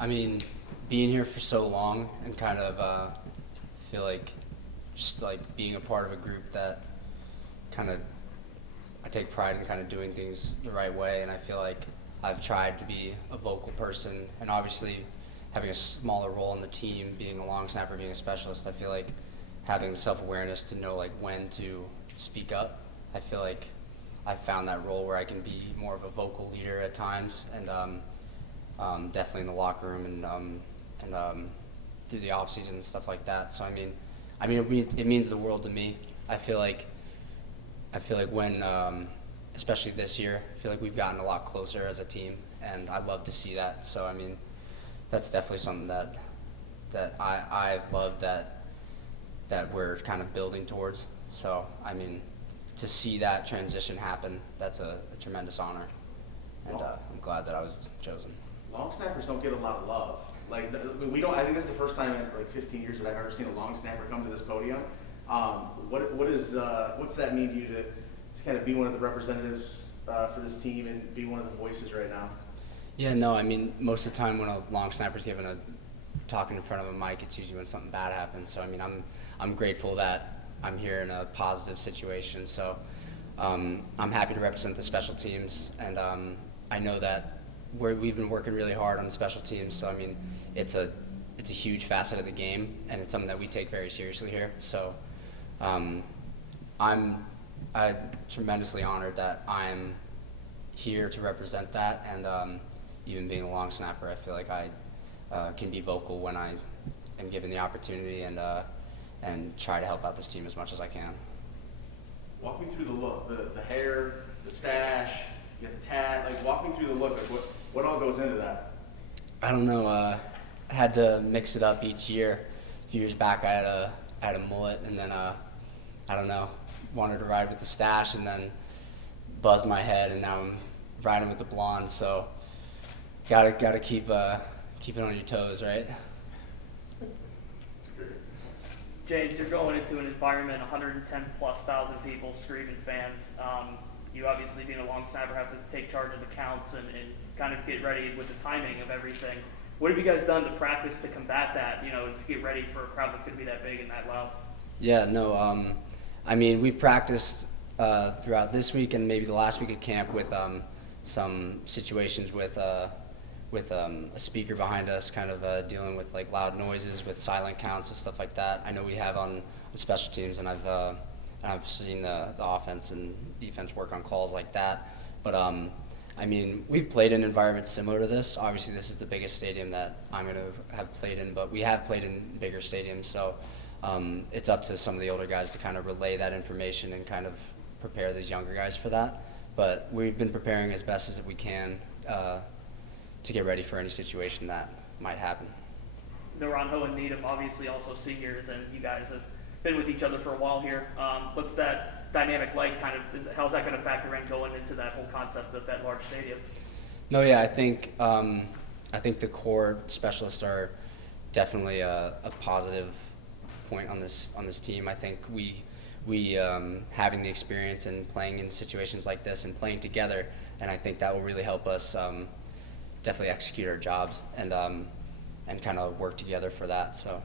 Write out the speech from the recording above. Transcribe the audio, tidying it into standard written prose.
I mean, being here for so long and kind of feel like just like being a part of a group that kind of I take pride in kind of doing things the right way, and I feel like I've tried to be a vocal person, and obviously having a smaller role in the team, being a long snapper, being a specialist, I feel like having the self-awareness to know like when to speak up. I feel like I found that role where I can be more of a vocal leader at times, and definitely in the locker room and through the off season and stuff like that. So it means the world to me. I feel like when, especially this year, I feel like we've gotten a lot closer as a team, and I'd love to see that. So that's definitely something that I've loved that we're kind of building towards. So to see that transition happen, that's a tremendous honor, and I'm glad that I was chosen. Long snappers don't get a lot of love. Like we don't. I think this is the first time in like 15 years that I've ever seen a long snapper come to this podium. What's that mean to you to kind of be one of the representatives for this team and be one of the voices right now? Yeah, no, most of the time when a long snapper's given a talking in front of a mic, it's usually when something bad happens. So I'm grateful that I'm here in a positive situation. So I'm happy to represent the special teams, and I know that we've been working really hard on the special teams. So it's a huge facet of the game, and it's something that we take very seriously here. So I'm tremendously honored that I'm here to represent that, and even being a long snapper, I feel like I can be vocal when I am given the opportunity, and try to help out this team as much as I can. Walk me through the look, the hair, the stash, you got the tat. Like, walk me through the look. Like, what all goes into that? I don't know. I had to mix it up each year. A few years back, I had a mullet, and then I don't know, wanted to ride with the stash, and then buzzed my head, and now I'm riding with the blonde. So gotta keep it on your toes, right? That's great. James, you're going into an environment, 110,000+ people, screaming fans. You obviously, being a long snapper, have to take charge of the counts and kind of get ready with the timing of everything. What have you guys done to practice to combat that, to get ready for a crowd that's going to be that big and that loud? Yeah, no, we've practiced throughout this week and maybe the last week at camp with some situations with a speaker behind us, kind of dealing with like loud noises, with silent counts and stuff like that. I know we have on special teams, and I've seen the offense and defense work on calls like that. But we've played in environments similar to this. Obviously, this is the biggest stadium that I'm going to have played in, but we have played in bigger stadiums. So it's up to some of the older guys to kind of relay that information and kind of prepare these younger guys for that. But we've been preparing as best as we can to get ready for any situation that might happen. Naranjo and Needham, obviously also seniors, and you guys have been with each other for a while here. What's that dynamic like? How's that going to factor in going into that whole concept of that large stadium? No, yeah, I think the core specialists are definitely a positive point on this team. I think we having the experience and playing in situations like this and playing together, and I think that will really help us definitely execute our jobs and kind of work together for that. So